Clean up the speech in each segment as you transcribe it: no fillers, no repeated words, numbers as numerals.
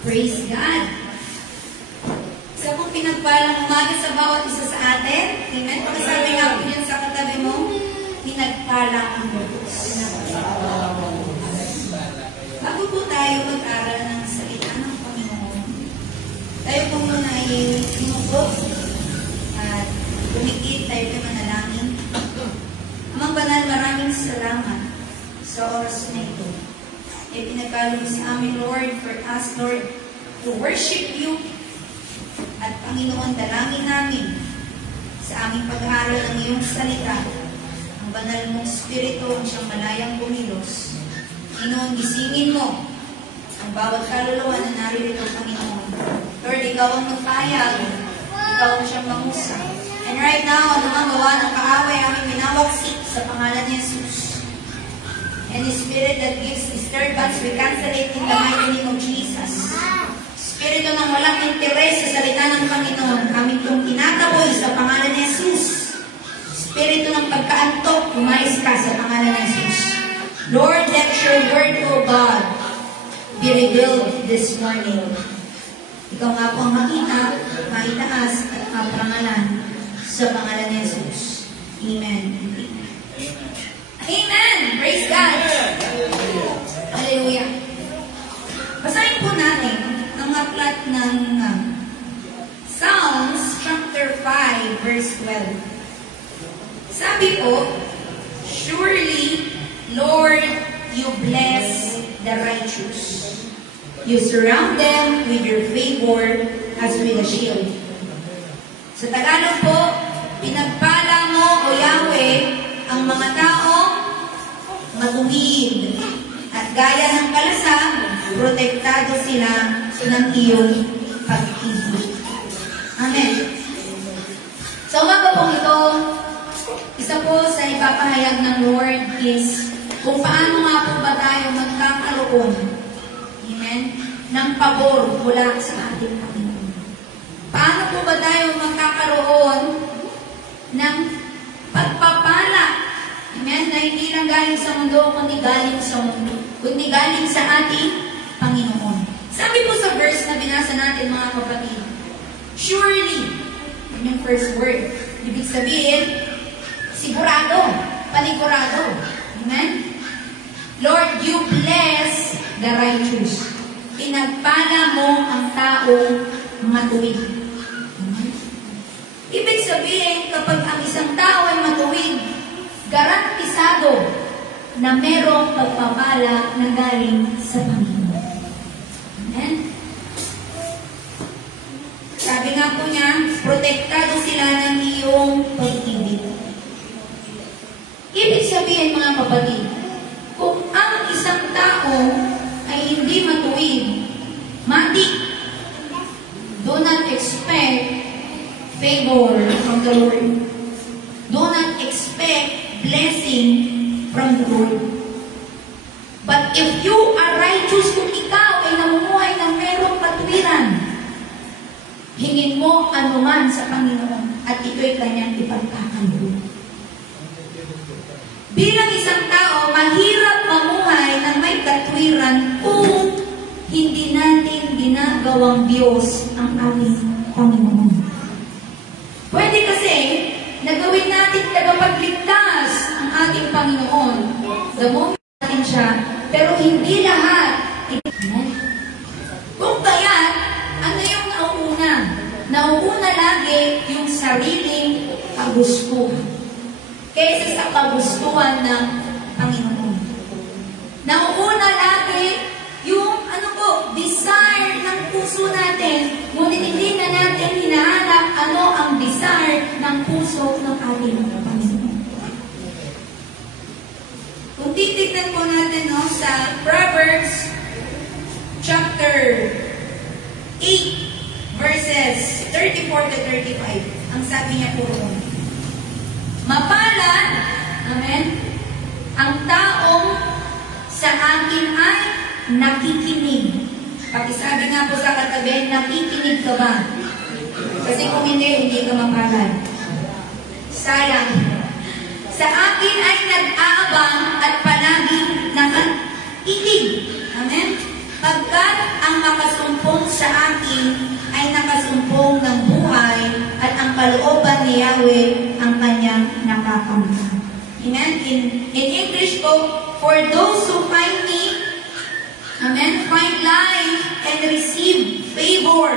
Praise God. Isa pong pinagpalang umaga sa bawat isa sa atin. Amen. Pagkasabi nga po yun sa katabi mo, pinagpala ang Diyos. Bago po tayo mag-aral ng salita ng Panginoon, tayo po muna ay lumukot at lumikit, tayo po manalangin. Amang banal, maraming salamat sa oras na ito. E pinagkalong sa amin, Lord, for us, Lord, to worship you. At Panginoon, dalangin namin sa aming pag-aaral ng iyong salita. Ang banal mong Espiritu ang siyang malayang bumilos. Panginoon, gisingin mo ang bawat kaluluwa na naririto, Panginoon. Lord, ikaw ang magpahayag. Ikaw ang siyang mangusap. And right now, anumang gawa ng kaaway, aming minawaksik sa pangalan ni Jesus. And the spirit that gives disturbance, we cancel it in the mighty name of Jesus. Espiritu ng walang interes sa salita ng Panginoon, kami itong tinataboy sa pangalan ni Jesus. Espiritu ng pagkaantok, umayos ka sa pangalan ni Jesus. Lord, let your word, O God, be revealed this morning. Ikaw nga po ang makita, maitaas at maparangalan sa pangalan ni Jesus. Amen. Amen! Praise God! Hallelujah! Basahin po natin ang aklat ng Psalms chapter 5 verse 12. Sabi po, surely, Lord, you bless the righteous. You surround them with your favor as with a shield. Sa Tagalog po, pinagpala mo, O Yahweh, ang mga tao matuwid at gaya ng kalasag, protektado sila ng iyong pag-ibig. Amen. Sa umaga pong ito, isa po sa ipapahayag ng Lord is kung paano nga po ba tayo magkakaroon, amen, ng pabor mula sa ating Panginoon. Paano po ba tayo magkakaroon ng pagpapala, amen, na hindi lang galing sa mundo, kundi galing sa mundo, kundi galing sa ating Panginoon. Sabi po sa verse na binasa natin, mga kapatid, surely, yun yung first word. Ibig sabihin, sigurado, panigurado. Amen? Lord, you bless the righteous. Pinagpala mo ang taong matuwid. Ibig sabihin, kapag ang isang tao ay matuwid, garantisado na merong pagpapala na galing sa Panginoon. Amen? Sabi nga po niya, protektado sila ng iyong pag-ibig. Ibig sabihin, mga kapatid, kung ang isang tao ay hindi matuwid, mati, do not expect favor from the Lord. Do not expect blessing from the Lord. But if you are righteous, kung ikaw ay namumuhay ng merong katwiran, hingin mo anuman sa Panginoon at ito'y kanyang ipagkakaroon. Bilang isang tao, mahirap mamuhay ng may katwiran kung hindi natin ginagawang Diyos ang ating Panginoon. Pwede kasi nagawin natin tagapagligtas ang ating Panginoon. Damuhin natin siya, pero hindi lahat. Kung kaya, ano yung nauuna? Nauuna lagi yung sariling kagustuhan kaysa sa kagustuhan ng Panginoon. Nauuna lagi yung desire ng puso natin, ngunit hindi na natin hinahanap ano ang desire ng puso ng ating Panginoon. Kung titignan po natin sa Proverbs chapter 8 verses 34 to 35, ang sabi niya po ron, mapalad, amen, ang taong sa akin ay nakikinig. Pakisabi nga po sa katabi, nakikinig ka ba? Kasi kung hindi ka mapalad. Sayang. Sa akin ay nag-aabang at palaging nakakinig. Amen? Pagkat ang makasumpong sa akin ay nakasumpong ng buhay at ang kalooban ni Yahweh ang kanyang nakakamtan. Amen? In English po, for those who find me, amen, find life and receive favor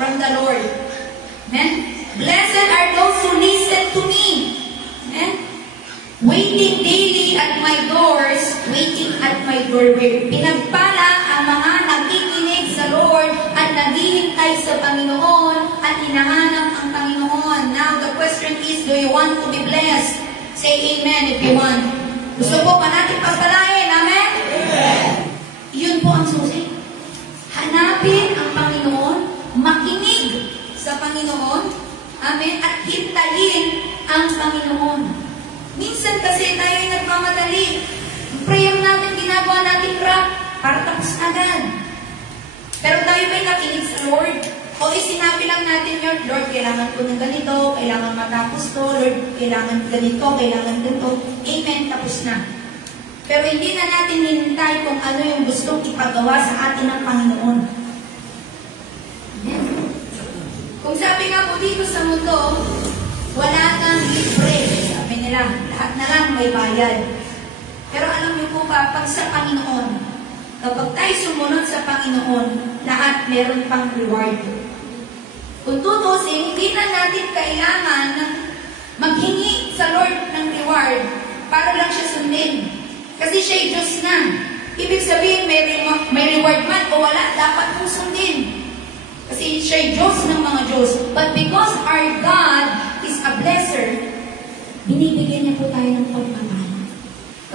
from the Lord. Amen? Blessed are those who listen to me. Amen? Waiting daily at my doors, waiting at my doorway. Pinagpala ang mga nakikinig sa Lord at naghihintay sa Panginoon at hinahanap ang Panginoon. Now, the question is, do you want to be blessed? Say amen if you want. Gusto po ba natin pagpalain? Amen? Amen. Yun po ang susi. Hanapin ang Panginoon, makinig sa Panginoon, amen, at hintayin ang Panginoon. Minsan kasi tayo ay nagmamadali. Ang prayer natin, ginagawa natin rap para tapos agad. Pero tayo ba'y nakinig sa Lord? O sinabi lang natin yun, Lord, kailangan ko ng ganito, kailangan matapos to, Lord, kailangan ganito, kailangan ganito. Amen, tapos na. Pero hindi na natin hinintay kung ano yung gustong ipagawa sa atin ng Panginoon. Amen. Kung sabi nga po dito sa mundo, wala nang libre. Sabi nila, lahat na lang may bayad. Pero alam niyo po ba, pag sa Panginoon, kapag tayo sumunod sa Panginoon, lahat meron pang reward. Kung tutusin, hindi na natin kailangan maghingi sa Lord ng reward para lang siya sundin. Kasi siya'y Diyos na. Ibig sabihin, may reward man o wala, dapat mong sundin. Kasi siya'y Diyos ng mga Diyos. But because our God is a blesser, binibigyan niya po tayo ng pagpapala.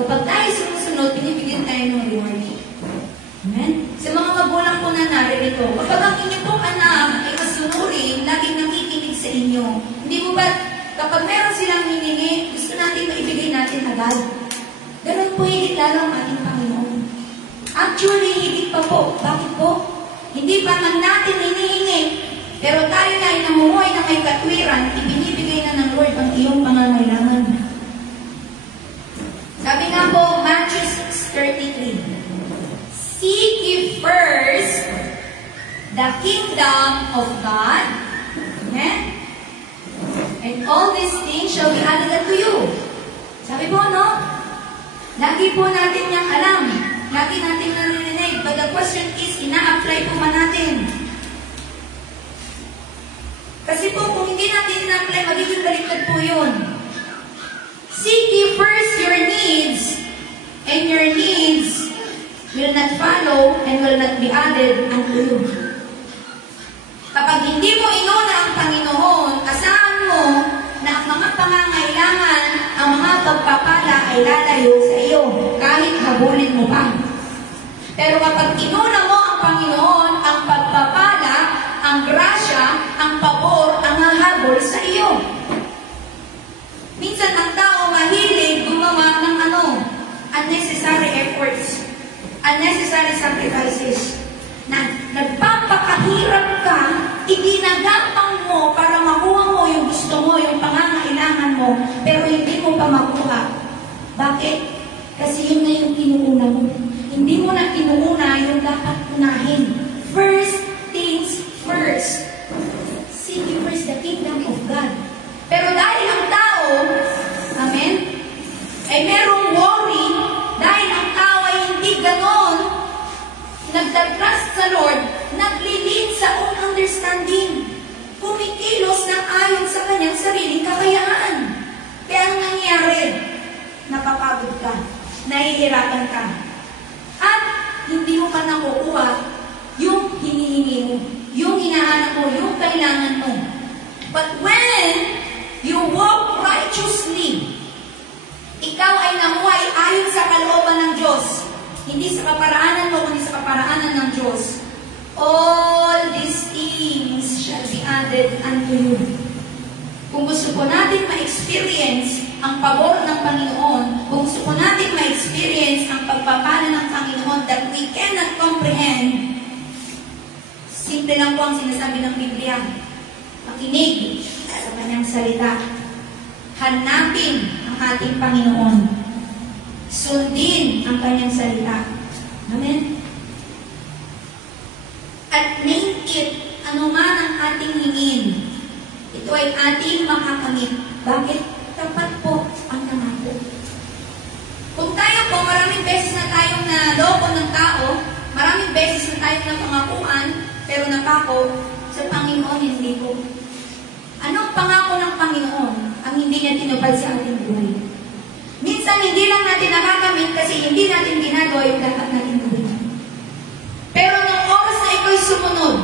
Kapag tayo sumusunod, binibigyan tayo ng reward. Amen? Sa mga magulang po na naririto, kapag ang inyong pong anak ay kasunurin, laging nakikinig sa inyo. Hindi mo ba, kapag meron silang hiningi, gusto natin maibigay natin agad. Ganun po higit lalo ang ating Panginoon. Actually, higit pa po. Bakit po? Hindi pa man natin hinihingi, pero tayo na ay namumuhay na may katwiran, ibinibigay na ng Lord ang iyong pangangailangan. Sabi nga po, Matthew 6:33, seek ye first the kingdom of God, amen? And all these things shall be added unto you. Sabi po, no? Lagi po natin niyang alam. Lagi natin narinig. But the question is, ina-apply po man natin. Kasi po, kung hindi natin ina-apply, magiging baliktad po yun. Seek ye first your needs, and your needs will not follow and will not be added unto you. Kapag hindi mo inuna ang Panginoon, asahan mo na ang mga pangangailangan, ang mga pagpapala ay lalayo sa iyo, kahit habulin mo pa. Pero kapag inuna mo ang Panginoon, ang pagpapala, ang grasya, ang pabor, ang hahabol sa iyo. Minsan ang tao mahilig gumawa ng unnecessary efforts, unnecessary sacrifices. Nagpapakahirap ka, iginagapang mo para makuha mo yung gusto mo, yung pangangailangan mo, pero hindi mo pa makuha. Bakit? Kasi yun na yung kinuuna mo. Hindi mo na kinuuna yung dapat unahin. First things first. Seek first the kingdom of God. Pero dahil ang tao, amen, ay merong worry, dahil ang tao ay hindi ganon, nagdatrust sa Lord, naglilid sa own understanding, kumikilos ng ayon sa kanyang sariling kakayaan. Kaya ang nangyari, napapagod ka, nahihirapan ka, at hindi mo pa nakukuha yung hinihingi mo, yung hinahanap mo, yung kailangan mo. But when you walk righteously, ikaw ay namuhay ayon sa kalooban ng Diyos, hindi sa kaparaanan mo, kundi sa kaparaanan ng Diyos. All these things shall be added unto you. Kung gusto po natin ma-experience ang pabor ng Panginoon, kung gusto po natin ma-experience ang pagpapala ng Panginoon that we cannot comprehend, simple lang po ang sinasabi ng Biblia. Makinig sa kanyang salita. Hanapin ang ating Panginoon. Sundin ang kanyang salita. Amen? At name it, anuman ang ating hingin, ito ay ating makakamit. Bakit? Tapat po ang nangako. Kung tayo po, maraming beses na tayong naloko ng tao, maraming beses na tayong napangakuan, pero napako, sa Panginoon hindi po. Anong pangako ng Panginoon ang hindi niya tinupad sa ating buhay? Minsan hindi lang natin nakakamit kasi hindi natin ginagawa yung dapat natin gawin. Pero nung oras na ito'y sumunod,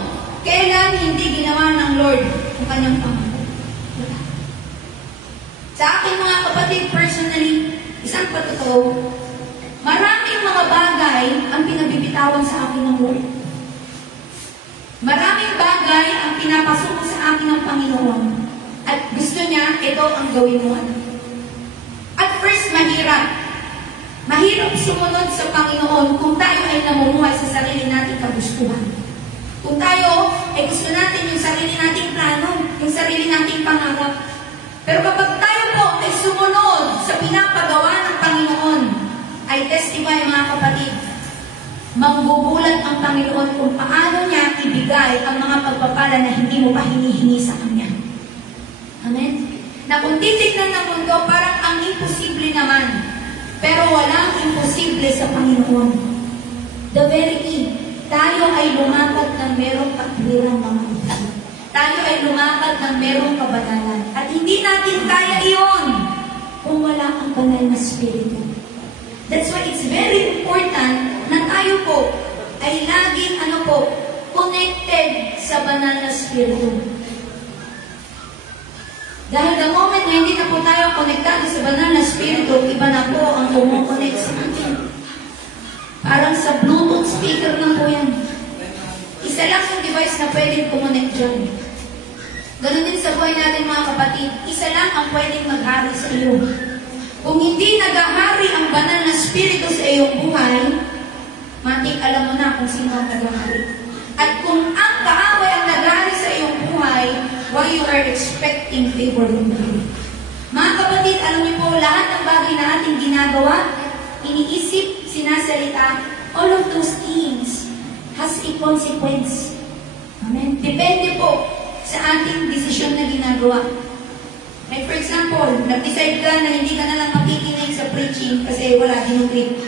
kailan hindi ginawa ng Lord ang kanyang pangako? Sa akin mga kapatid, personally, isang patotoo, maraming mga bagay ang pinabibitawan sa akin ng Lord. Maraming bagay ang pinapasuko sa akin ng Panginoon. At gusto niya, ito ang gawin mo. At first, mahirap. Mahirap sumunod sa Panginoon kung tayo ay namumuhay sa sarili nating kagustuhan. Kung tayo ay gusto natin yung sarili nating plano, yung sarili nating pangarap. Pero kapag tayo po ay sumunod sa pinapagawa ng Panginoon, ay testify mga kapatid, manggugulat ang Panginoon kung paano niya ibigay ang mga pagpapala na hindi mo pa hinihingi sa Kanya. Amen? Na kung titignan ng mundo, parang ang imposible naman. Pero walang imposible sa Panginoon. The very key, tayo ay lumakad ng merong katwiran mga kapatid. Tayo ay lumakad ng merong kabanalan. At hindi natin kaya iyon kung wala ang banal na Espiritu. That's why it's very important na tayo po ay laging connected sa banal na Espiritu. Dahil the moment na hindi na po tayo konektado sa banal na Espiritu, iba na po ang kumukonect sa atin. Parang sa Bluetooth speaker na po yan. Isa lang yung device na pwedeng kumonect dyan. Ganun din sa buhay natin mga kapatid, isa lang ang pwedeng maghari sa iyo. Kung hindi naghahari ang banal na Espiritu sa iyong buhay, matik alam mo na kung sino ang naghahari. At kung ang kaaway ang naghahari sa iyong buhay, why you are expecting favor from God? Mga kapatid, alam niyo po, lahat ng bagay na ating ginagawa, iniisip, sinasalita, all of those things has a consequence. Amen? Depende po sa ating desisyon na ginagawa. Like for example, nag-decide ka na hindi ka na lang makikinig sa preaching kasi wala dinutip.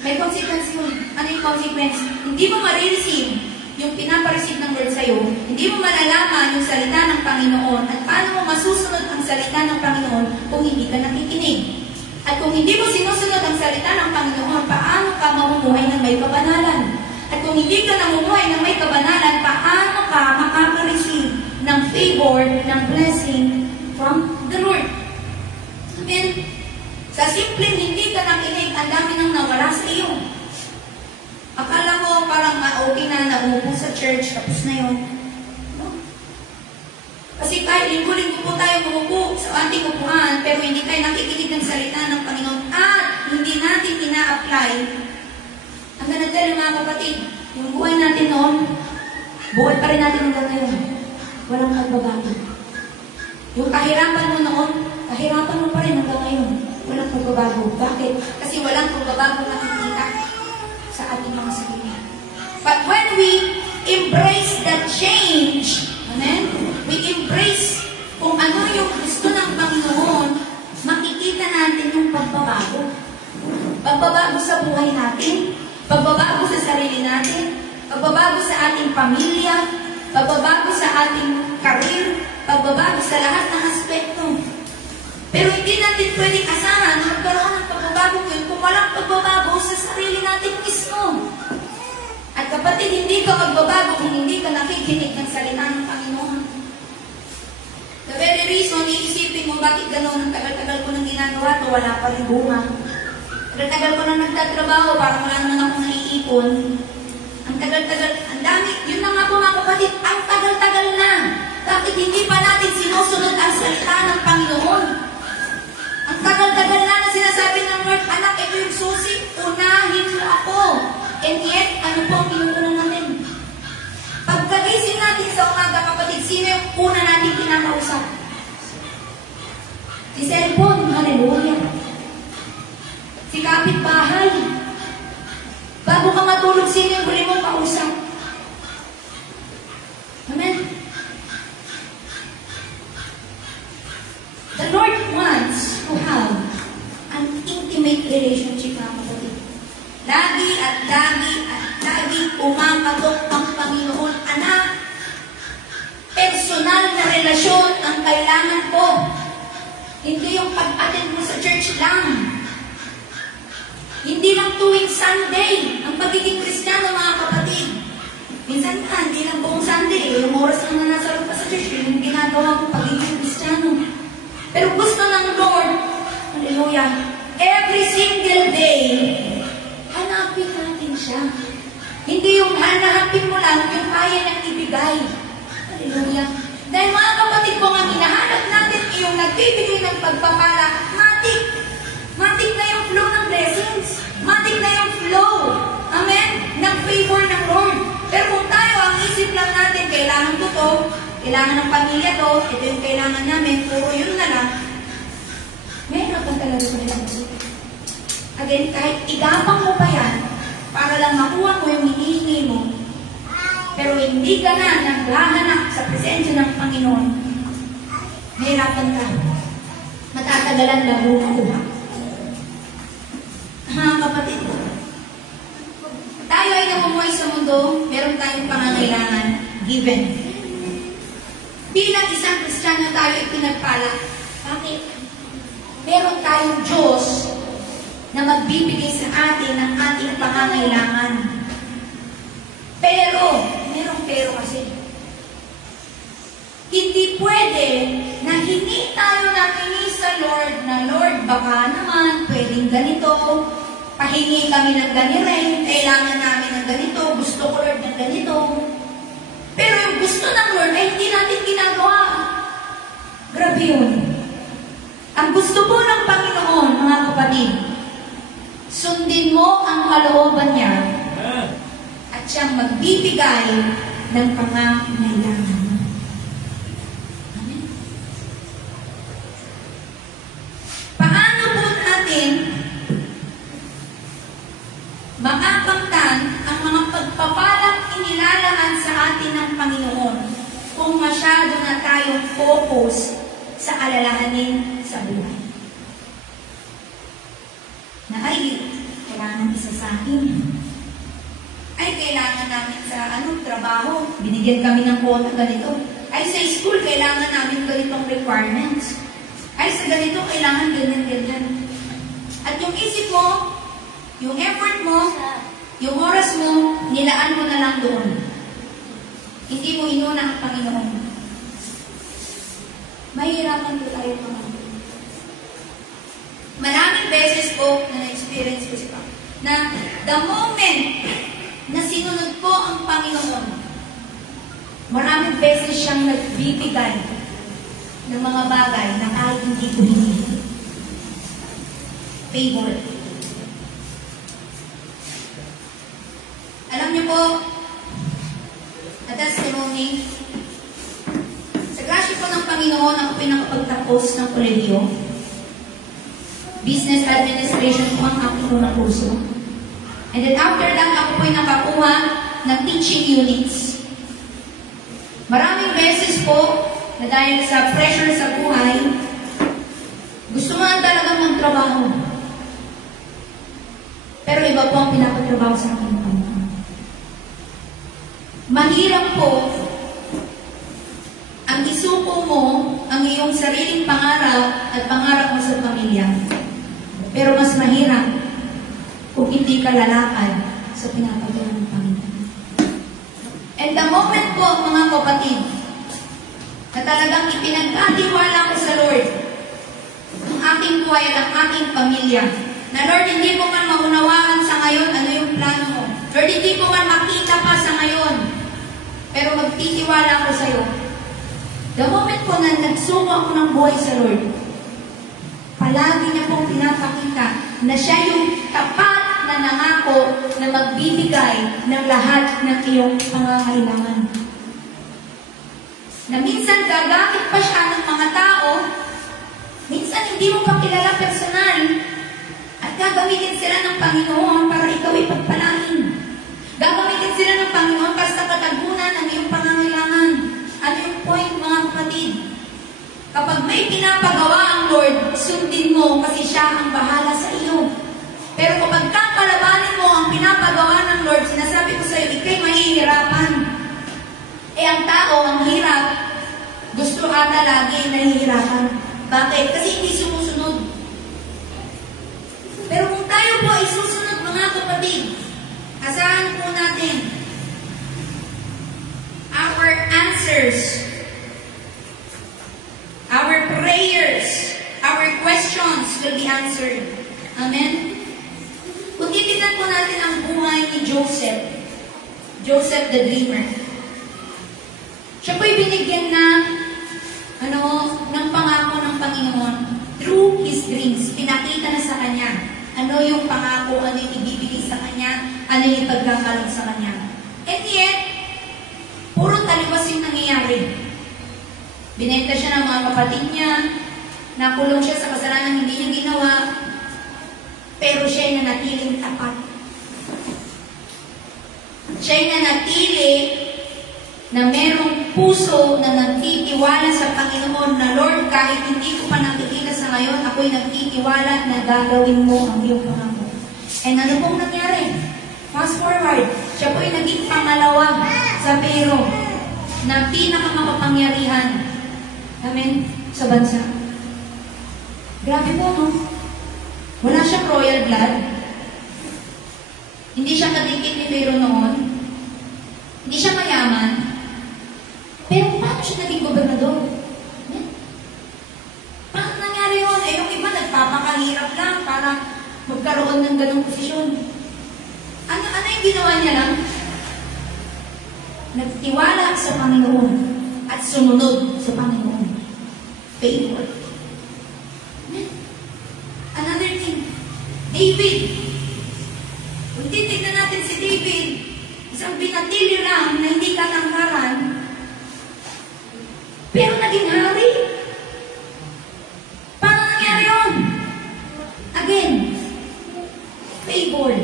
May consequence yun. Ano yung consequence? Hindi mo ma-receive yung pinapareceive ng Lord sa'yo. Hindi mo malalaman yung salita ng Panginoon at paano mo masusunod ang salita ng Panginoon kung hindi ka nakikinig. At kung hindi mo sinusunod ang salita ng Panginoon, paano ka mamumuhay ng may kabanalan? At kung hindi ka namumuhay ng may kabanalan, paano ka makaka-receive ng favor, ng blessing from the Lord? Amen? Sa simpleng hindi ka nakinig, ang dami nang nawala sa iyo. Akala mo parang okay na naupo sa church, tapos na yun. No? Kasi kahit linggo-linggo po tayo umupo sa ating upuan, pero hindi tayo nakikinig ng salita ng Panginoon at hindi natin ina-apply. Ang ganadala mga kapatid, yung buhay natin noon, buhay pa rin natin hanggang ngayon. Walang pagbabago. Yung kahirapan mo noon, kahirapan mo pa rin hanggang ngayon. Walang pagbabago. Bakit? Kasi walang pagbabago nakikita sa ating mga sarili. But when we embrace that change, amen? We embrace kung ano yung gusto ng Panginoon, makikita natin yung pagbabago. Pagbabago sa buhay natin, pagbabago sa sarili natin, pagbabago sa ating pamilya, pagbabago sa ating career, pagbabago sa lahat ng aspekto. Pero hindi natin pwedeng asahan na magkaroon ng pagbabago yun kung walang pagbabago sa sarili natin mismo. At kapatid, hindi ka magbabago kung hindi ka nakikinig ng salita ng Panginoon. The very reason, iisipin mo bakit gano'n ang tagal-tagal ko nang ginagawa ito, wala pa rin bunga. Tagal-tagal ko nang nagtatrabaho, parang wala naman akong naiipon. Ang tagal-tagal, ang dami, yun na nga po mga kapatid, ang tagal-tagal na. Bakit hindi pa natin sinusunod ang salita ng Panginoon? Ang tagal-tagal na na sinasabi ng Lord, anak, ito yung susi, unahin mo ako. And yet, ano po ang inuuna natin? Pagkagising natin sa umaga, kapatid, sino yung una natin pinakausap? Si cellphone, hallelujah. Si kapitbahay. Bago ka matulog, sino yung huli mong kausap? hinahabok ang Panginoon. Anak, personal na relasyon ang kailangan ko. Hindi yung pag-attend mo sa church lang. Hindi lang tuwing Sunday ang pagiging Kristiyano, mga kapatid. Minsan hindi lang buong Sunday. Yung oras lang na nasa loob pa sa church, yung ginagawa ko pagiging Kristiyano. Pero gusto ng Lord, hallelujah, every single day, hanapin natin siya. Hindi yung hanapin mo lang yung kaya niyang ibigay. Hallelujah. Dahil mga kapatid ko, ang hinahanap natin yung nagbibigay ng pagpapala, matik na yung flow ng blessings. Matik na yung flow, amen, ng favor ng Lord. Pero kung tayo, ang isip lang natin, kailangan ko to, kailangan ng pamilya to, ito yung kailangan namin, puro yun na lang, meron pa talaga sa nilang isip. Again, kahit igapang mo pa yan, para lang makuha mo yung hinihingi mo, pero hindi ka na naghahanap sa presensya ng Panginoon, mahirapan ka. Matatagalan lang mo makuha. Mga kapatid, tayo ay namumuhay sa mundo, meron tayong pangangailangan, given. Bilang isang Kristiyano tayo ay pinagpala. Bakit? Meron tayong Diyos na magbibigay sa atin ng ating pangangailangan. Pero, merong pero kasi. Hindi pwede na hindi tayo nahingi sa Lord na, Lord, baka naman, pwedeng ganito, pahingi kami ng ganire, kailangan namin ng ganito, gusto ko, Lord, ng ganito. Pero yung gusto ng Lord ay hindi natin ginagawa. Grabe yun. Ang gusto po ng Panginoon, mga kapatid, sundin mo ang kalooban niya at siyang magbibigay ng pangangailangan. Amen. Paano po natin makakamtan ang mga pagpapalang inilalaan sa atin ng Panginoon kung masyado na tayong focus sa alalahanin sa buhay? Na ay, kailangan isa sa akin. Ay, kailangan namin sa trabaho. Binigyan kami ng quota ganito. Ay, sa school, kailangan namin ganitong requirements. Ay, sa ganito, kailangan ganyan. At yung isip mo, yung effort mo, yung oras mo, nilaan mo na lang doon. Hindi mo inuna ang Panginoon. Mahirapan po tayo mga. Maraming beses po na na-experience ko siya na the moment na sinunod ko ang Panginoon, maraming beses siyang nagbibigay ng mga bagay na kahit hindi ko hiningi. Favor. Alam niyo po, na testimony, sa grasya po ng Panginoon, ako pinakapagtapos ng kolehiyo. Business Administration po ang aking unang kurso. And then after that, ako po'y nakakuha ng teaching units. Maraming beses po na dahil sa pressure sa buhay, gusto nga talagang magtrabaho. Pero iba po ang pinapatrabaho sa akin. Mahirap po ang isuko mo ang iyong sariling pangarap at pangarap mo sa pamilya. Pero mas mahirap kung hindi ka lalakad sa pinapagawa ng Panginoon. And the moment po, mga kapatid, na talagang ipinagkatiwala ko sa Lord ang aking buhay at ang aking pamilya, na Lord, hindi mo man maunawaan sa ngayon ano yung plano mo. Lord, hindi mo man makita pa sa ngayon, pero magtitiwala ko sa iyo. The moment po na nagsuko ako ng buhay sa Lord, palagi niya pong pinapakita na siya yung tapat na nangako na magbibigay ng lahat ng iyong pangangailangan. Na minsan gagamit pa siya ng mga tao, minsan hindi mo pa kilala personal, at gagamitin sila ng Panginoon para ikaw ay pagpalain. Gagamitin sila ng Panginoon para sa katagunan ng iyong pangangailangan. Ano yung point, mga kapatid? Kapag may pinapagawa ang Lord, sundin mo kasi siya ang bahala sa iyo. Pero kapag kakalabanin mo ang pinapagawa ng Lord, sinasabi ko sa iyo, ikay mahihirap. ang tao, ang hirap, gusto ata lagi nahihirapan. Bakit? Kasi hindi sumusunod. Pero kung tayo po ay susunod, mga kapatid, asahan po natin, our answers, our prayers, our questions will be answered. Amen? Kung titignan po natin ang buhay ni Joseph, Joseph the Dreamer, siya po'y binigyan ng pangako ng Panginoon through his dreams. Pinakita na sa kanya ano yung pangako, ano yung ibibigay sa kanya, ano yung pagkakaroon sa kanya. And yet, puro taliwas yung nangyayari. Binenta siya ng mga kapatid niya, nakulong siya sa kasalanan hindi niya ginawa, pero siya'y nanatiling tapat. Siya'y nanatili na merong puso na nagtitiwala sa Panginoon na, Lord, kahit hindi ko pa nakikita sa ngayon, ako'y nagtitiwala na gagawin mo ang iyong pangako. And ano pong nangyari? Fast forward, siya po'y naging pangalawa sa Pero na pinakamakapangyarihan, amen, sa bansa. Grabe po, no? Wala siyang royal blood. Hindi siya kadikit ni Pero noon. Hindi siya mayaman. Pero paano siya naging gobernador? Paano nangyari yun? Eh, yung iba nagpapakahirap lang para magkaroon ng ganong posisyon. Ano yung ginawa niya lang? Nagtiwala sa Panginoon at sumunod sa Panginoon. Favor. Another thing, David. Kung titignan natin si David, isang binatilyo lang na hindi katangkaran, pero naging hari. Paano nangyari yun? Again, favor.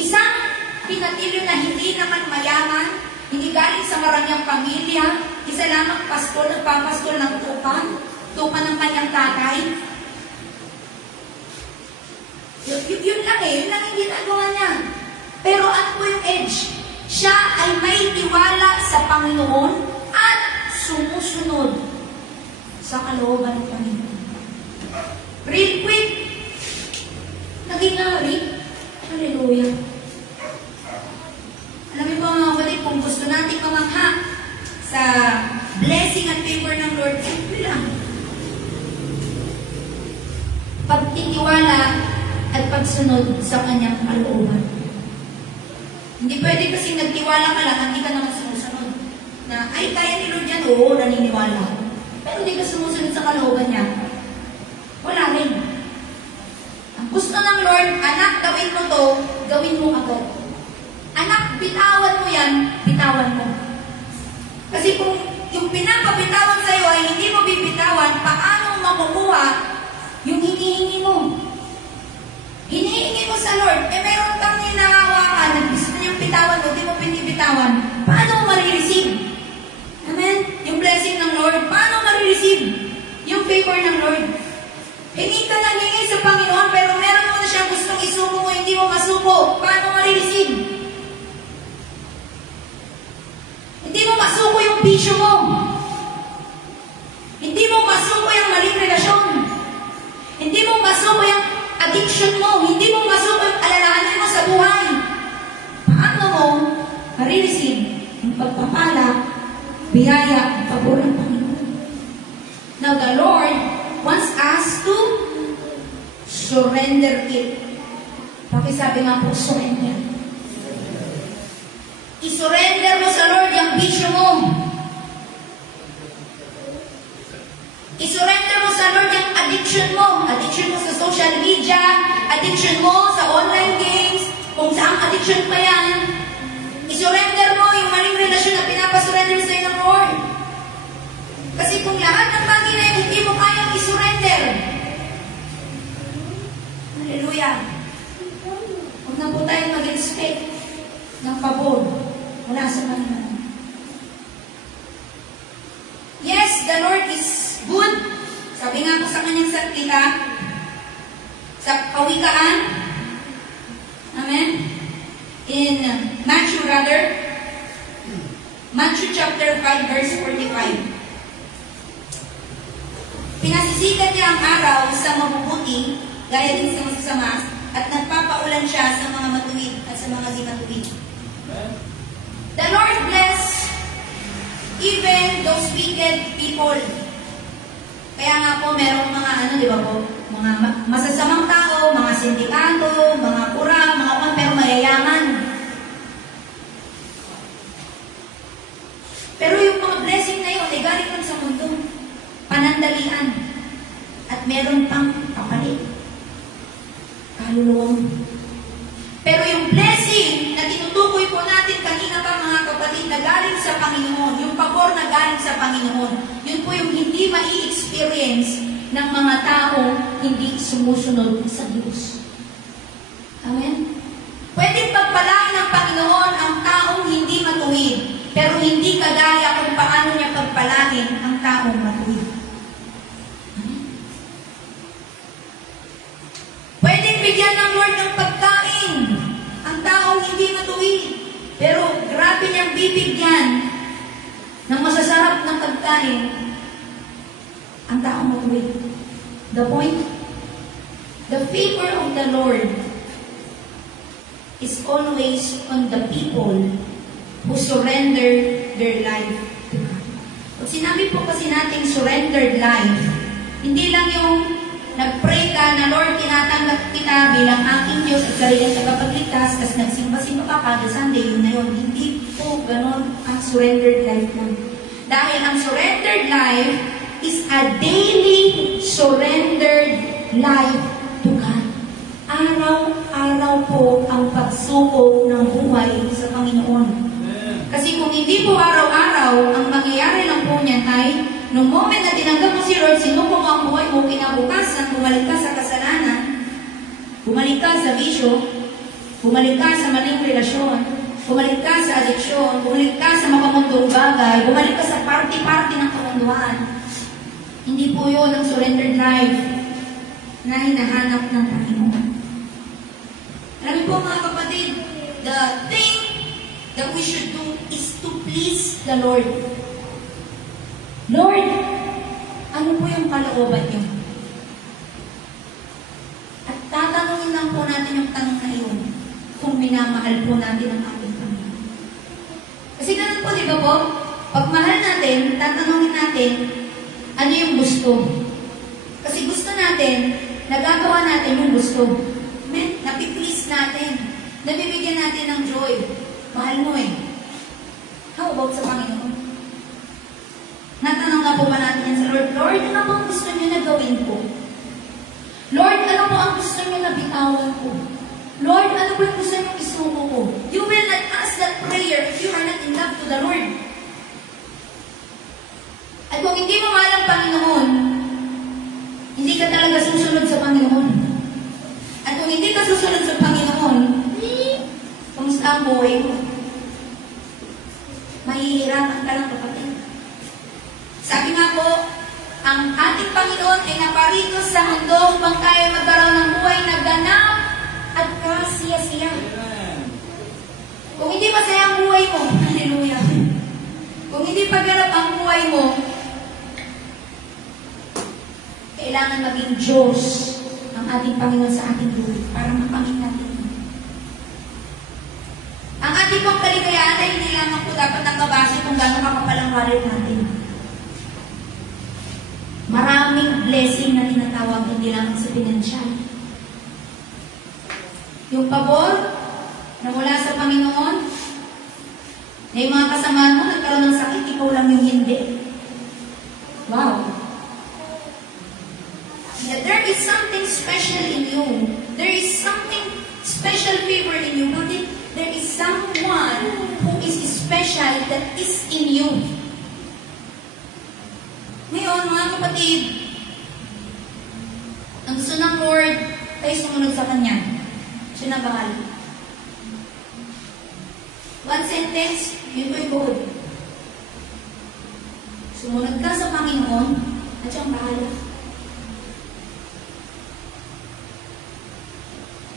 Isang pinatilyo na hindi naman mayaman, hindi galing sa maraming pamilya, isa lamang pastor, nagpapastol ng tupa ng kanyang tatay. Yun lang yung ginagawa niya. Pero ano po yung edge? Siya ay may tiwala sa Panginoon at sumusunod sa kalooban ng Panginoon. Real quick, naging hari. Hallelujah. Alam niyo po mga kapatid, kung gusto natin mamangha sa blessing at favor ng Lord, simple lang. Pagtitiwala at pagsunod sa kanyang kalooban. Hindi pwede kasi nagtiwala ka lang, hindi ka naman sumusunod. Na, ay, kaya ni Lord yan, oo, naniniwala. Pero hindi ka sumusunod sa kalooban niya. Wala rin. Ang gusto ng Lord, anak, gawin mo to, gawin mo agad. Anak, bitawan mo yan, bitawan mo. Kasi kung yung pinapabitawan sa'yo ay hindi mo bibitawan, paano makukuha yung hinihingi mo? Hinihingi mo sa Lord, meron kang hinahawakan na gusto niyang bitawan mo, di mo binibitawan. Paano mo marireceive? Amen? Yung blessing ng Lord, paano marireceive? Yung favor ng Lord. Hingi ka lang hingi sa Panginoon, pero meron mo na siyang gustong isuko mo, hindi mo masuko. Paano marireceive? Hindi mo masuko yung bisyo mo. Hindi mo masuko yung maling relasyon. Hindi mo masuko yung addiction mo. Hindi mo masuko yung alalahanin mo sa buhay. Paano mo marireceive ang pagpapala, biyaya, at pabor ng Panginoon? Now the Lord wants us to surrender it. Pakisabi nga po, surrender. I-surrender mo sa Lord yung bisyo mo. I-surrender mo sa Lord yung addiction mo. Addiction mo sa social media, addiction mo sa online games, kung saan addiction pa yan. I-surrender mo yung maling relasyon na pinapasurrender sa'yo ng Lord. Kasi kung lahat ng bagay na yun, hindi mo kayang i-surrender. Hallelujah. Huwag na po tayong mag-expect ng pabor mula sa Panginoon. Yes, the Lord is good. Sabi nga po sa kanyang salita, sa Kawikaan, amen, in Matthew rather, Matthew chapter 5, verse 45. Pinasisikat niya ang araw sa mabubuti, gaya din sa masasama, at nagpapaulan siya sa mga matuwid at sa mga di matuwid. The Lord bless even those wicked people. Kaya nga po, merong mga di ba po? Mga masasamang tao, mga sindikato, mga kurang, mga pero mayayaman. Pero yung mga blessing na yun, ay galing lang sa mundo. Panandalian. At meron pang kapalit. Kaluluwang. Pero yung blessing na tinutukoy po natin kanina pa mga kapatid na galing sa Panginoon, yung pabor na galing sa Panginoon, yun po yung hindi mai-experience ng mga tao hindi sumusunod sa Diyos. Amen? Pwedeng pagpalain ng Panginoon ang taong hindi matuwid, pero hindi kagaya kung paano niya pagpalain ang taong matuwid. Pwedeng bigyan ng Lord ng pagkain ang taong hindi matuwid, pero grabe niyang bibigyan ng masasarap na pagkain ang taong matuwid. The point, the favor of the Lord is always on the people who surrender their life to God. Pag sinabi po kasi natin surrendered life, hindi lang yung nag-pray ka na, Lord, tinatanggap kita bilang aking Diyos at sariling tagapagligtas, tapos nagsimba-simba ka kada Sunday, yun na yun. Hindi po ganon ang surrendered life mo. Dahil ang surrendered life is a daily surrendered life to God. Araw-araw po ang pagsubok ng buhay sa Panginoon. Kasi kung hindi po araw-araw, ang mangyayari lang po niyan ay nung moment na tinanggap mo si Lord, sinuko mo ang buhay mo, kinabukasan, bumalik ka sa kasalanan, bumalik ka sa bisyo, bumalik ka sa maling relasyon, bumalik ka sa addiksyon, bumalik ka sa makamundong bagay, bumalik ka sa party-party ng kamunduhan. Hindi po yun ang surrendered life na hinahanap ng Panginoon. Alam po mga kapatid, the thing that we should do is to please the Lord. Lord, ano po yung kalooban niyo? At tatanungin lang po natin yung tanong na iyon kung minamahal po natin ang ating Panginoon. Kasi ganun po, di ba po? Pag mahal natin, tatanungin natin ano yung gusto. Kasi gusto natin, nagagawa natin yung gusto. Amen? Napiplease natin. Nabibigyan natin ng joy. Mahal mo eh. How about sa Panginoon? Natanong na po ba natin yan sa Lord? Lord, ano po ang gusto niyo na gawin ko? Lord, ano po ang gusto niyo na bitawan ko? Lord, ano po ang gusto niyo isuko ko? You will not ask that prayer if you are not in love to the Lord. At kung hindi mo mahal ang Panginoon, hindi ka talaga susunod sa Panginoon. At kung hindi ka susunod sa Panginoon, kumusta ang buhay mo? Mahihirapan ka lang, kapatid. Sabi nga po, ang ating Panginoon ay naparito sa mundo upang tayo magkaroon ng buhay na ganap at kasiya-siya. Kung hindi masaya ang buhay mo, hallelujah. Kung hindi paganap ang buhay mo, kailangan maging Diyos ang ating Panginoon sa ating buhay para mapangit natin. Ang ating pong kaligayahan ay hindi lamang po dapat nakabase kung gano'ng kakapal ang karir natin. Maraming blessing na tinatawag hindi lamang sa pinansyal. Yung pabor na mula sa Panginoon, na yung mga kasamahan mo nagkaroon ng sakit, ikaw lang yung hindi. Wow! Yeah, there is something special in you. There is something special favor in you. But there is someone who is special that is in you. Ngayon, mga kapatid, ang gusto ng Lord ay sumunod sa Kanya. Siya na bahal. One sentence, yun ko'y good. Sumunod ka sa Panginoon at siyang bahala.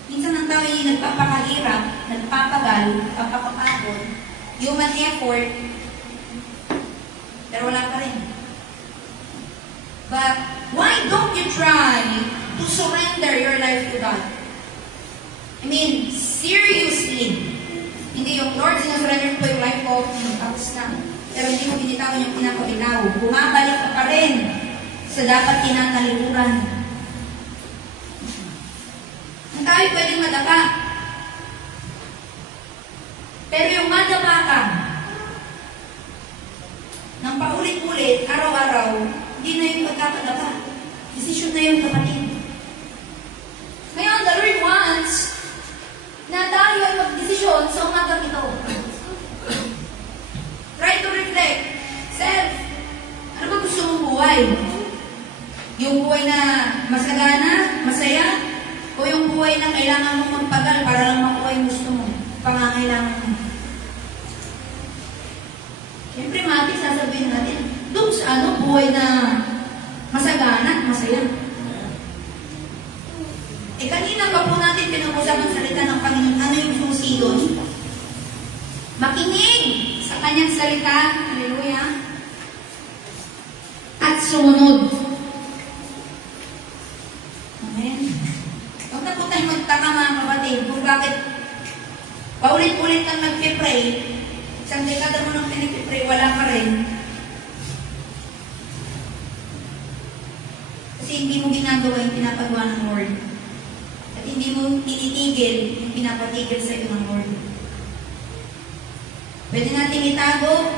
Minsan ang tao ay nagpapakahirap, nagpapagal, nagpapapagod, human effort, Pero wala pa rin. But why don't you try to surrender your life to God? I mean, seriously. Hindi yung, Lord, sinusurrender ko yung life ko, tapos na. Pero hindi mo binitawan yung pinapabitaw. Bumabalik ka pa rin sa dapat tinatalimuran. Ang tayo pwedeng madapa. Pero yung madapa ka, nang paulit-ulit, araw-araw, hindi na yung pagkakadapa. Desisyon na yung kapatid. Ngayon, the Lord wants na tayo ay mag-desisyon sa umagang ito. Try to reflect. Self, ano ba gusto mong buhay? Yung buhay na masagana, masaya, o yung buhay na kailangan mong magpagal para lang makuha yung gusto mo, pangangailangan mo? Siyempre, mati, sasabihin natin, doon sa buhay na masagana, masaya. Kanina pa po natin pinag-usap ang salita ng Panginoon. Ano yung susi doon? Makinig sa kanyang salita. Hallelujah. At sumunod. Amen. Huwag na po tayo magtaka mga kapatid kung bakit paulit-ulit kang nagpipray. Isang dekada mo nang pinipipray, wala pa rin. Kasi hindi mo ginagawa yung pinapagawa ng Lord. At hindi mo tinitigil yung pinapatigil sa iyo ng Lord. Pwede natin itago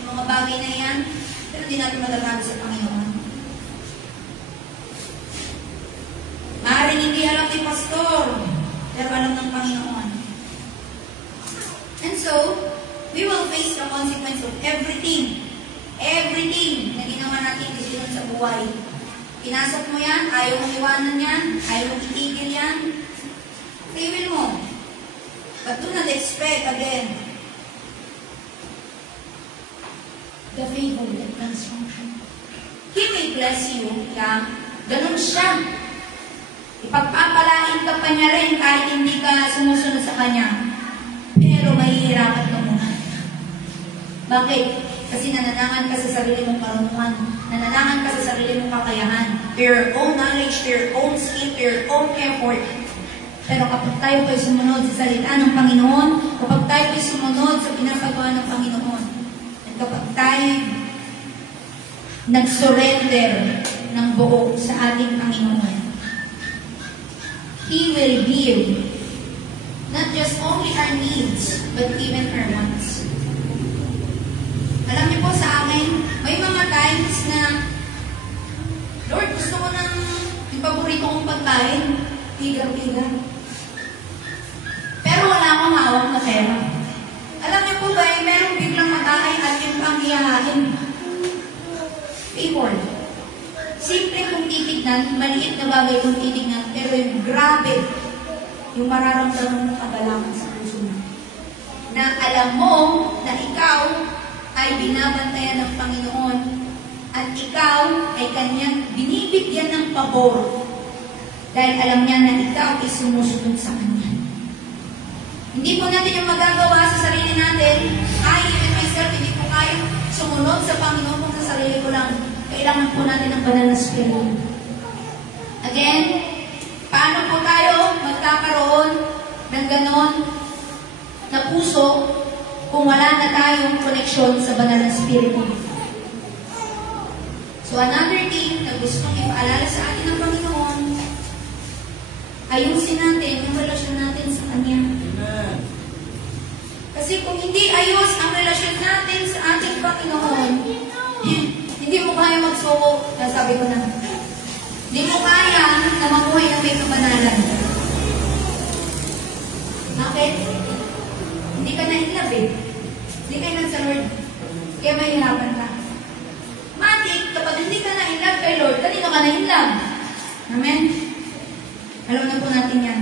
yung mga bagay na yan, pero hindi natin matatago sa Panginoon. Maaaring hindi alam ni pastor, pero alam ng Panginoon. And so, we will face the consequence of everything. Everything na ginawa natin decision sa buhay. Pinasok mo yan, ayaw mong iwanan yan, ayaw mong itigil yan. Free will mo. But do not expect again the favor that comes from Him. He will bless you. Yeah? Ganun siya. Ipagpapalain ka pa niya rin kahit hindi ka sumusunod sa Kanya. Pero mahihirapan ka muna. Bakit? Kasi nananangan ka sa sarili mong karunungan. Nananangan ka sa sarili mong kakayahan. To your own knowledge, to your own skill, to your own effort. Pero kapag tayo po'y sumunod sa salita ng Panginoon, kapag tayo po'y sumunod sa pinapagawa ng Panginoon, at kapag tayo nag-surrender ng buo sa ating Panginoon, He will give not just only our needs, but even our wants. Alam niyo po sa akin, may mga times na, Lord, gusto ko ng yung paborito kong pagkain, tiga-tiga. Pero wala akong hawak na pera. Alam niyo po ba, merong biglang makain at yung panghiyahain. Favor. Simple kung titignan, maliit na bagay kung titignan, pero yung grabe, yung mararamdaman mong kagalaman sa puso mo. Na alam mo na ikaw ay binabantayan ng Panginoon at ikaw ay kanyang binibigyan ng pabor dahil alam niya na ikaw ay sumusunod sa Kanya. Hindi po natin yung magagawa sa sarili natin. Even myself, hindi po kaya sumunod sa Panginoon kung sa sarili ko lang. Kailangan po natin ng banal na Espiritu. Again, paano po tayo magkakaroon ng ganon na puso kung wala na tayong koneksyon sa banal na Espiritu? So another thing na gustong ipaalala sa atin ng Panginoon, ayusin natin yung relasyon natin sa Kanya. Amen. Kasi kung hindi ayos ang relasyon natin sa ating Panginoon, hindi mo kaya magsuko, sabi ko na, hindi mo kaya na mabuhay na may kabanalan. Bakit? Hindi ka na-in-love eh. Hindi ka in-love sa Lord. Kaya mahirapan ka. Matik, kapag hindi ka na-in-love kay Lord, kanino ka na-in-love? Amen? Alam na po natin yan.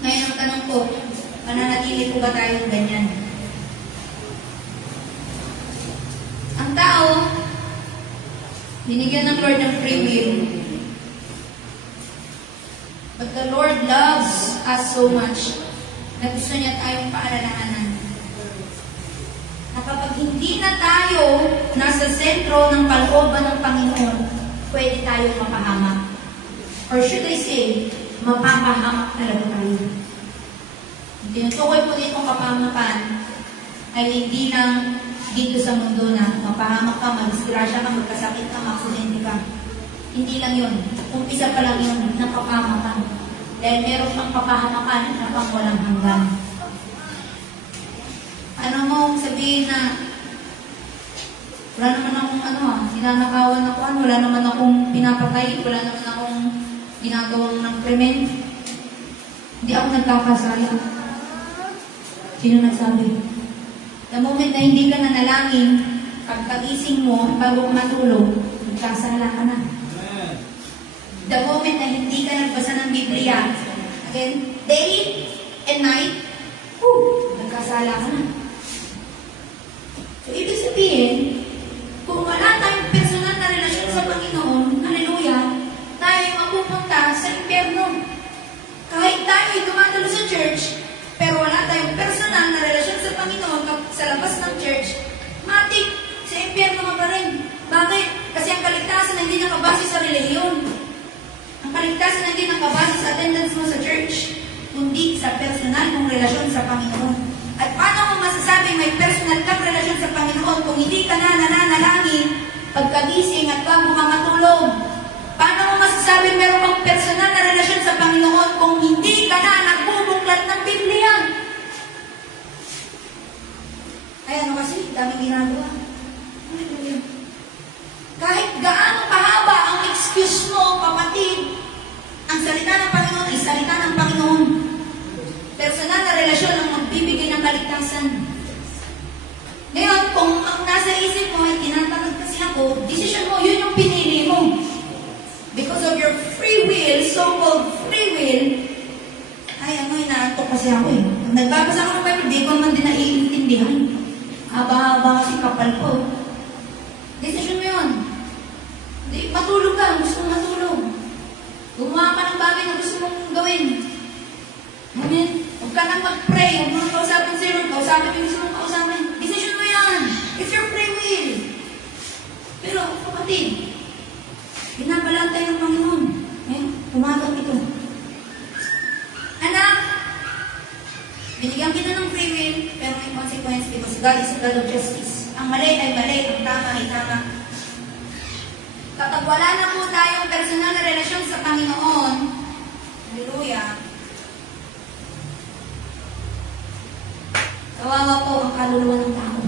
Ngayon ang tanong ko, mananatili po ba tayong ganyan? Ang tao, binigyan ng Lord ng free will. But the Lord loves us so much na gusto niya tayong paalalahanan. Na kapag hindi hindi na tayo nasa sentro ng kalooban ng Panginoon, pwede tayong mapahamak. Or should I say, mapapahamak talaga tayo. Tinutukoy po dito ang kapahamakan ay hindi lang dito sa mundo na mapahamak ka, madisgrasya ka, magkasakit ka, maksidente ka. Hindi lang yun. Umpisa pa lang yun, napapahamakan. Dahil meron pang papahamakan na pang walang hanggan. Ano mo sabihin na wala naman akong ninanakawan ako, wala naman akong pinapatay, wala naman akong ginagawang ng krimen. Hindi ako nagkakasala. Sino nagsabi? The moment na hindi ka nanalangin, pagkagising mo, bago matulog, nagkasala ka na. The moment na hindi ka nagbasa ng Biblia, again, day and night, nagkasala ka na. So, ibig sabihin, kung wala tayong personal na relasyon sa Panginoon, hallelujah, tayo mapupunta sa impyerno. Kahit tayo ay dumatulo sa church, pero wala tayong personal na relasyon sa Panginoon sa labas ng church, matik, sa impyerno ka pa rin. Bakit? Kasi ang kaligtasan hindi nakabase sa relihiyon. Ang kaligtasan hindi nakabase sa attendance mo sa church, kundi sa personal mong relasyon sa Panginoon. At paano mo masasabi may personal kang relasyon sa Panginoon kung hindi ka na nananalangin pagkagising at bago ka matulog? Paano mo masasabi meron kang personal na relasyon sa Panginoon kung hindi ka na nagbubuklat ng Biblia? Ay ano kasi, daming ginagawa. Kahit gaano kahaba ang excuse mo, kapatid, ang salita ng Panginoon ay salita ng Panginoon. Personal na relasyon ang magbibigay ng kaligtasan. Ngayon, kung ang nasa isip mo ay tinatanong kasi ako, decision mo, yun yung pinili mo. Because of your free will, so-called free will, ay inaantok kasi ako eh. Pag nagbabasa ako ng Bible, di ko naman din naiintindihan. Haba-haba kasi kapal ko. Decision mo yun. Matulog ka, gusto mong matulog. Gumawa ka ng bagay na gusto mong gawin. Amen. Huwag ka nang mag-pray, huwag mo nang kausapin si Lord, kausapin yung gusto mong kausapin. Decision mo yan. It's your free will. Pero, kapatid, binabalatan ng Panginoon. Umagang ito. Anak, binigyan kita ng free will, pero may consequence because God is a God of justice. Ang mali ay mali, ang tama ay tama. Kapag wala na po tayong personal na relasyon sa Panginoon, hallelujah, kawawa po ang kaluluwa ng tao.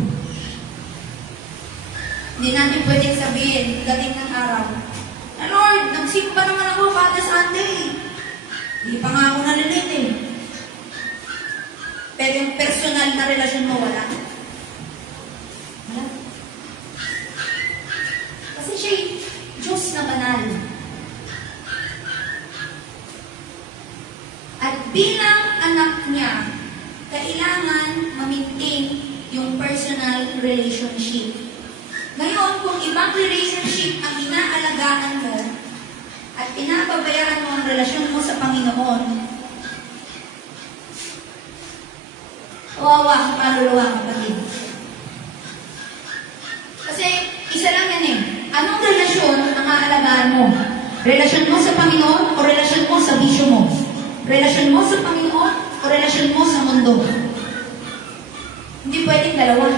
Hindi natin pwedeng sabihin, dating ng araw, Lord, nagsimba naman ako kada Sunday. Hindi pa nga ako nalilit eh. Pero yung personal na relasyon mo, wala. Wala. Kasi siya'y Diyos na banal. At bilang anak niya, kailangan ma-maintain yung personal relationship. Ngayon, kung ibang relationship ang inaalagaan mo at pinapabayaan mo ang relasyon mo sa Panginoon, kawawa ang kaluluwa, kapatid. Kasi, isa lang yan eh. Anong relasyon ang aalagaan mo? Relasyon mo sa Panginoon o relasyon mo sa bisyo mo? Relasyon mo sa Panginoon o relasyon mo sa mundo? Hindi pwedeng dalawa.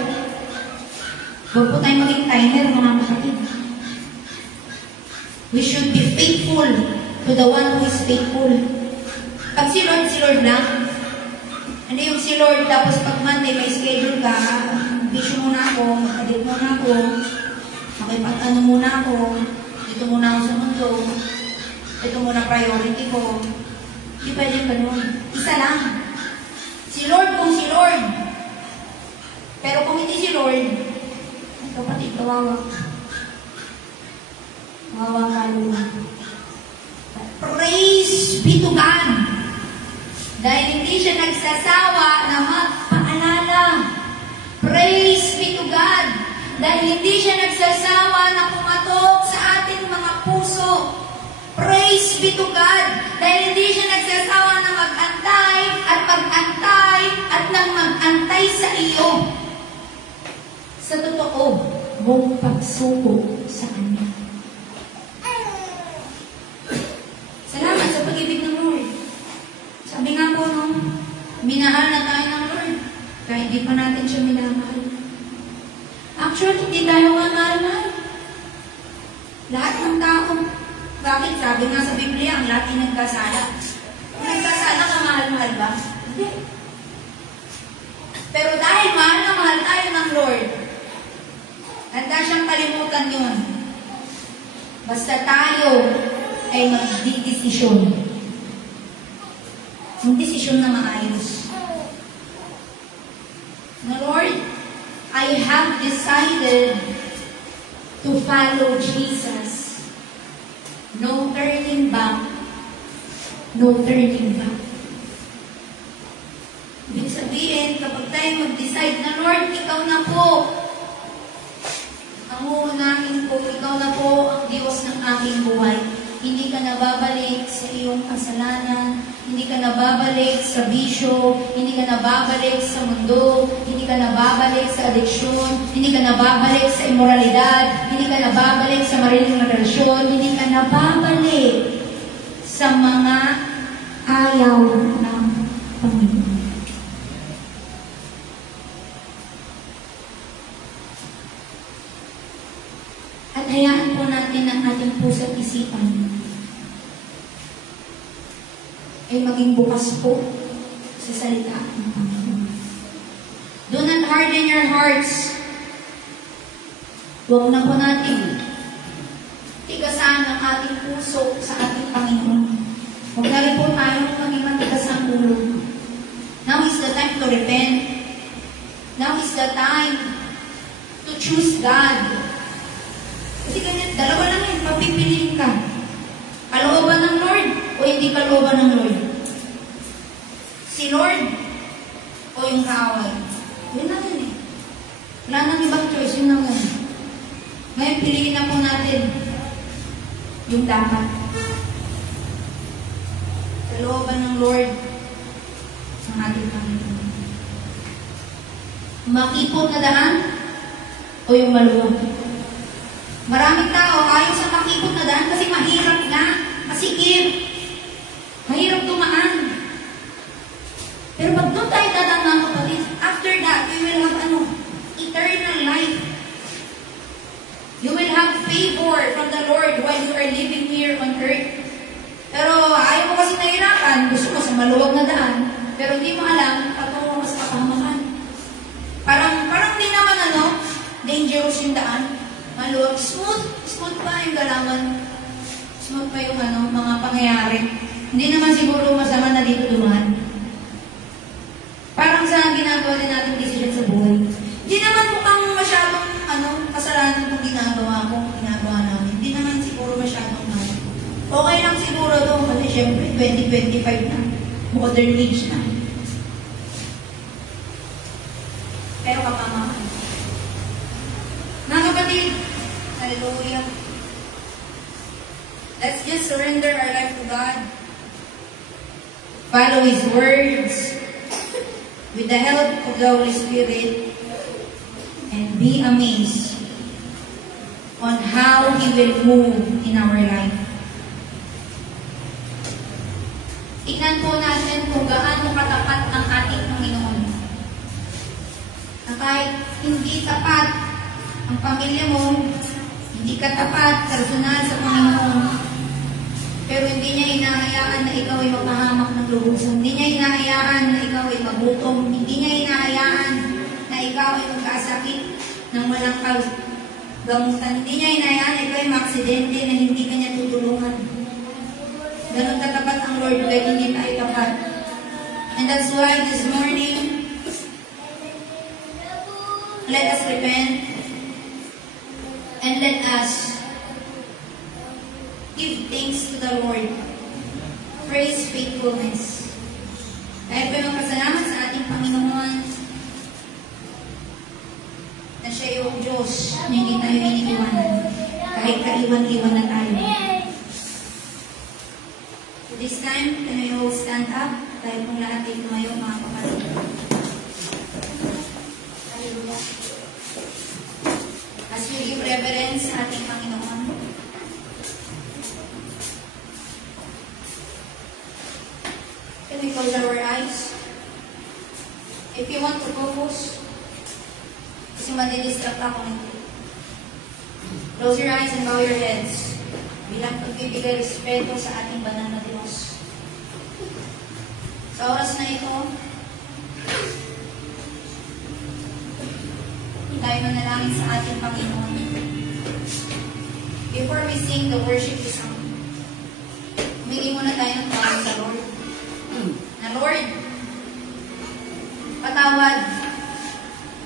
Huwag po tayong maging timer, mga kapatid. We should be faithful to the one who is faithful. Pag si Lord lang. Hindi yung si Lord, tapos pag Monday may schedule ka, bisyo muna ako, magkadit muna ako, makipag-ano muna ako, dito muna ako sa mundo, ito muna priority ko. Hindi pwede ganun. Isa lang. Si Lord kung si Lord. Pero kung hindi si Lord, kapatid, kawawa. Kawawa kaluluwa. Praise be to God. Dahil hindi siya nagsasawa na magpaalala. Praise be to God. Dahil hindi siya nagsasawa na kumatok sa ating mga puso. Praise be to God. Dahil hindi siya nagsasawa na mag-antay at mag-antay at nang mag-antay sa iyo. Sa mong pagsuko sa Kanya. Salamat sa pag-ibig ng Lord. Sabi nga po, no, minahal na tayo ng Lord kahit di pa natin siya minamahal. Actually, hindi tayo nga mahal-mahal. Lahat ng tao. Bakit? Sabi nga sa Biblia, ang lahat ay nagkasala. Kung nagkasala ka, mahal-mahal ba? Hindi. Pero dahil mahal na mahal tayo ng Lord, handa siyang kalimutan yun. Basta tayo ay magdidesisyon. Yung desisyon na maayos. Na Lord, I have decided to follow Jesus. No turning back. No turning back. Ibig sabihin, kapag tayo mag-decide na, Lord, ikaw na po ang uunahin ko, ikaw na po ang Diyos ng aking buhay. Hindi ka nababalik sa iyong kasalanan, hindi ka nababalik sa bisyo, hindi ka nababalik sa mundo, hindi ka nababalik sa adiksyon, hindi ka nababalik sa immoralidad, hindi ka nababalik sa mariling na relasyon, hindi ka nababalik sa mga ayaw ng Panginoon. At hayaan po natin ang ating puso at isipan ay maging bukas po sa salita ng Panginoon. Do not harden your hearts. Huwag na po natin tigasan ang ating puso sa ating Panginoon. Huwag na rin po tayong maging matigas ang ulo. Now is the time to repent. Now is the time to choose God. Kasi ganyan, dalawa lang yun, papipiliin ka. Kalooban ng Lord o hindi kalooban ng Lord? Si Lord o yung kaaway? Yun na yun eh. Wala nang ibang choice, yun na yun. Ngayon, piliin na po natin yung dapat. Kalooban ng Lord ang ating Panginoon. Makipot na daan o yung maluwag? Maraming tao ayaw sa makipot na daan kasi mahirap na, masikip, mahirap tumaan. Pero pag doon tayo dadaan mga kapatid, after that, we will have eternal life. You will have favor from the Lord while you are living here on earth. Pero ayaw mo kasi nahirapan, gusto mo sa maluwag na daan, pero hindi mo alam patungo sa kapahamakan. Parang di naman dangerous yung daan. Maluwag, smooth pa yung galaman. Smooth pa yung mga pangyayari. Hindi naman siguro masama na dito dumaan. Parang sa ginagawa din natin decision sa buhay. Hindi naman mukhang masyadong kasalanan kung ginagawa namin. Hindi naman siguro masyadong okay lang siguro doon kasi syempre 2025 na. Modern age na. Pero kapamakan. Mga kapatid, hallelujah. Let's just surrender our life to God. Follow His words with the help of the Holy Spirit and be amazed on how He will move in our life. Tingnan po natin kung gaano katapat ang ating Panginoon. Na kahit hindi tapat ang pamilya mo, hindi ka tapat, personal sa Panginoon, pero hindi niya hinahayaan na ikaw ay mapahamak ng lubusan. Hindi niya hinahayaan na ikaw ay magutom. Hindi niya hinahayaan na ikaw ay magkasakit ng walang gamutan. Hindi niya hinahayaan na ikaw ay maaksidente na hindi ka niya tutulungan. Ganun katapat ang Lord kahit hindi tayo tapat. And that's why this morning, let us repent and let us give thanks to the Lord for His faithfulness. Kaya po magpasalamat sa ating Panginoon na siya yung Diyos na hindi tayo iniiwanan kahit kaiwan-iwan na tayo. So this time, can we all stand up? Tayo pong lahat ay tumayo, mga kapatid. Hallelujah. As you focus. Kasi madidistract ako nito. Close your eyes and bow your heads. Bilang pagbibigay respeto sa ating banal na Diyos. Sa oras na ito, tayo manalangin sa ating Panginoon. Before we sing the worship song, humingi muna tayo ng tawag sa Lord. Na Lord, patawad.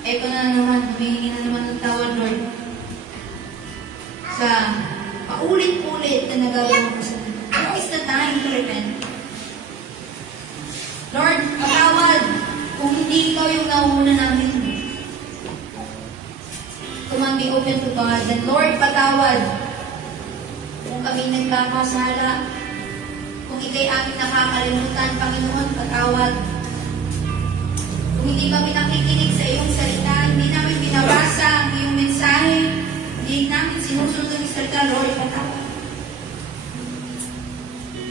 Ito na naman, humingi na naman ng tawad, Lord. Sa paulit-ulit na nagagawa ko sa Lord. Now is the time to repent. Lord, patawad kung hindi ikaw yung nauna namin. Come on, be open to God. And Lord, patawad kung kami nagkakasala, kung ikay aming nakakalimutan, Panginoon, patawad. Kung hindi kami nakikinig sa iyong salita, hindi namin binabasa ang iyong mensahe, hindi namin sinusunod ang salita, Lord, patawad.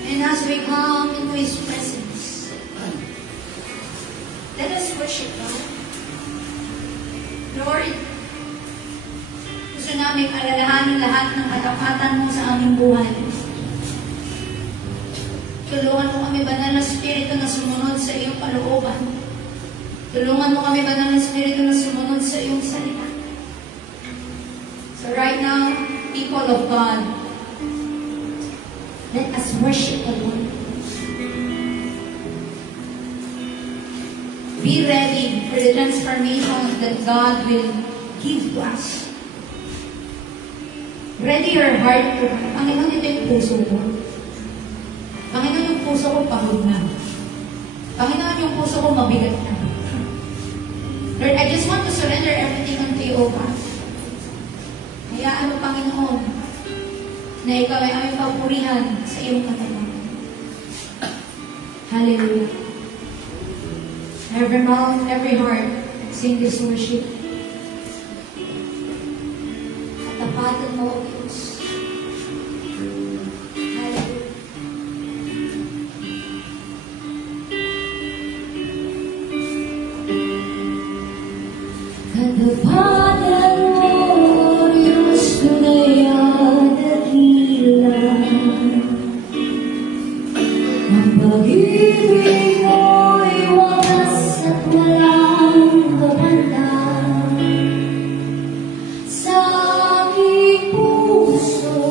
And as we come into His presence, let us worship God. Lord, gusto namin alalahanin lahat ng katapatan mo sa aming buhay. Tulungan mo kami, Banal na Espiritu, na sumunod sa iyong kalooban. Tulungan mo kami, Banal na Espiritu, na sumunod sa iyong salita. So right now, people of God, let us worship the Lord. Be ready for the transformation that God will give to us. Ready your heart to, Panginoon, ito yung puso ko. Panginoon, yung puso ko pagod na. Panginoon, yung puso ko mabigat na. Lord, I just want to surrender everything unto you, O God. Hayaan mo, Panginoon, na ikaw ay aming papurihan sa iyong katawan. Hallelujah. Every mouth, every heart, sing this worship. Katapatan mo, O Diyos. Hallelujah. Katapatan mo, Diyos, tunay at dakila. Ang pag-ibig mo'y wagas at walang kapantan. Sa aking puso,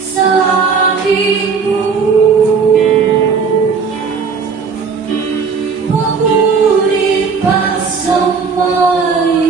sa aking buhay, pagulit pa sa may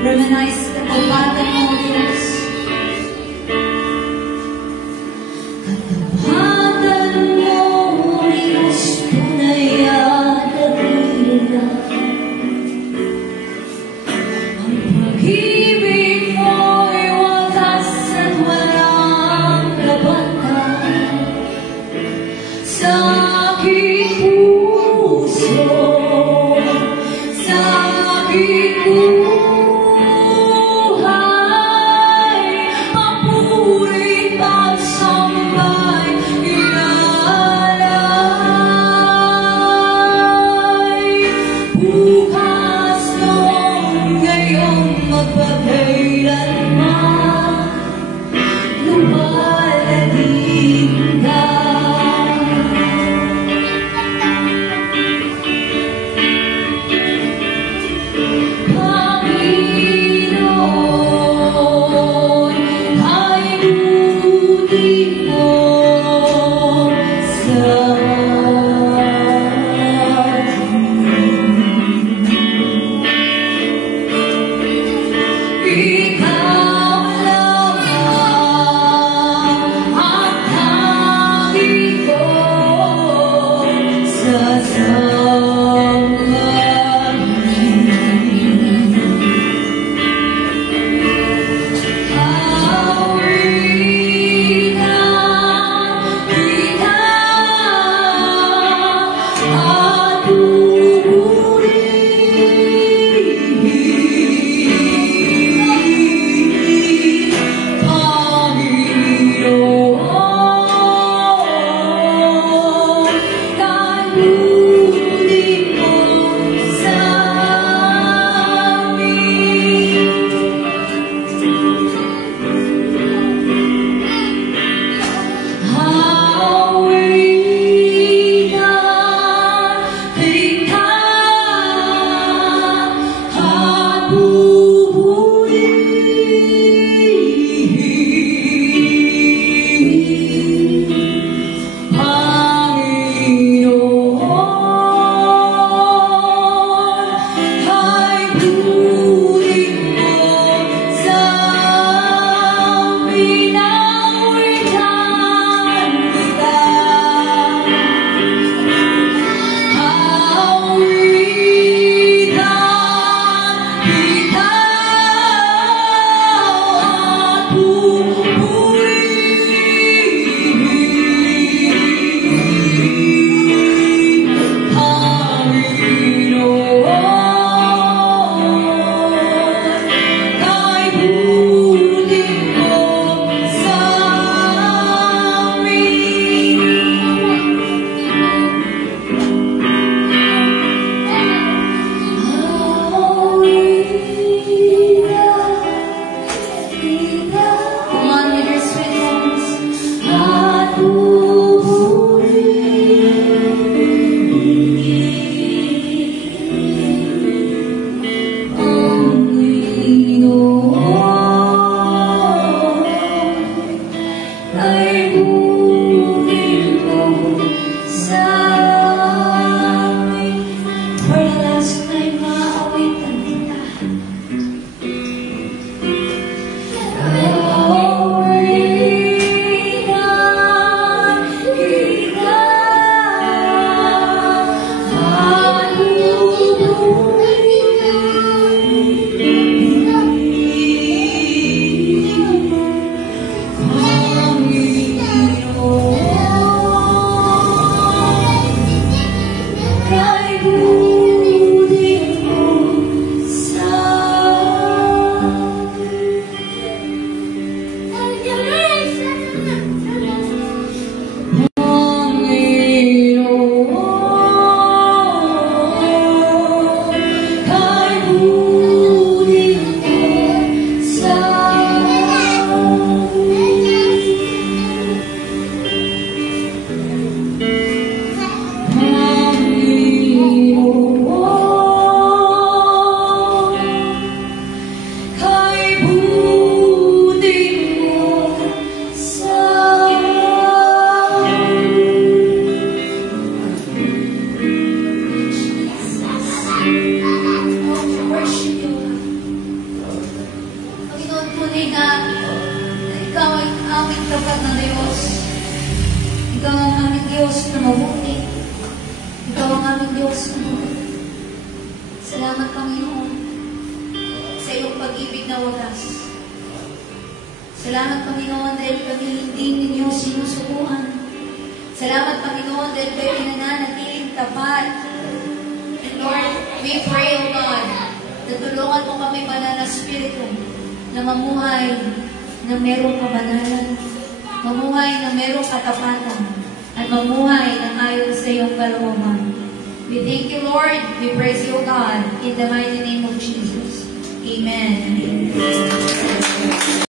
Reminisce the Pagpatan mo, Diyos. Katapatan mo, Diyos, tunay at nagulila. Ang pag-ibig mo'y wagas at walang kabatan. Sa aking puso, sa aking puso, pag-ibig na wagas. Salamat, Panginoon, dahil kami hindi ninyo sinusubuan. Salamat, Panginoon, dahil kayo pinananatiling tapat. And Lord, we pray, O God, na tulungan mo kami, Banal na Espiritu, na mamuhay na merong kabanalan, mamuhay na merong katapatan, at mamuhay na ayon sa iyong kalooban. We thank you, Lord. We praise you, God, in the mighty name of Jesus. Amen.